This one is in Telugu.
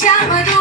శబరు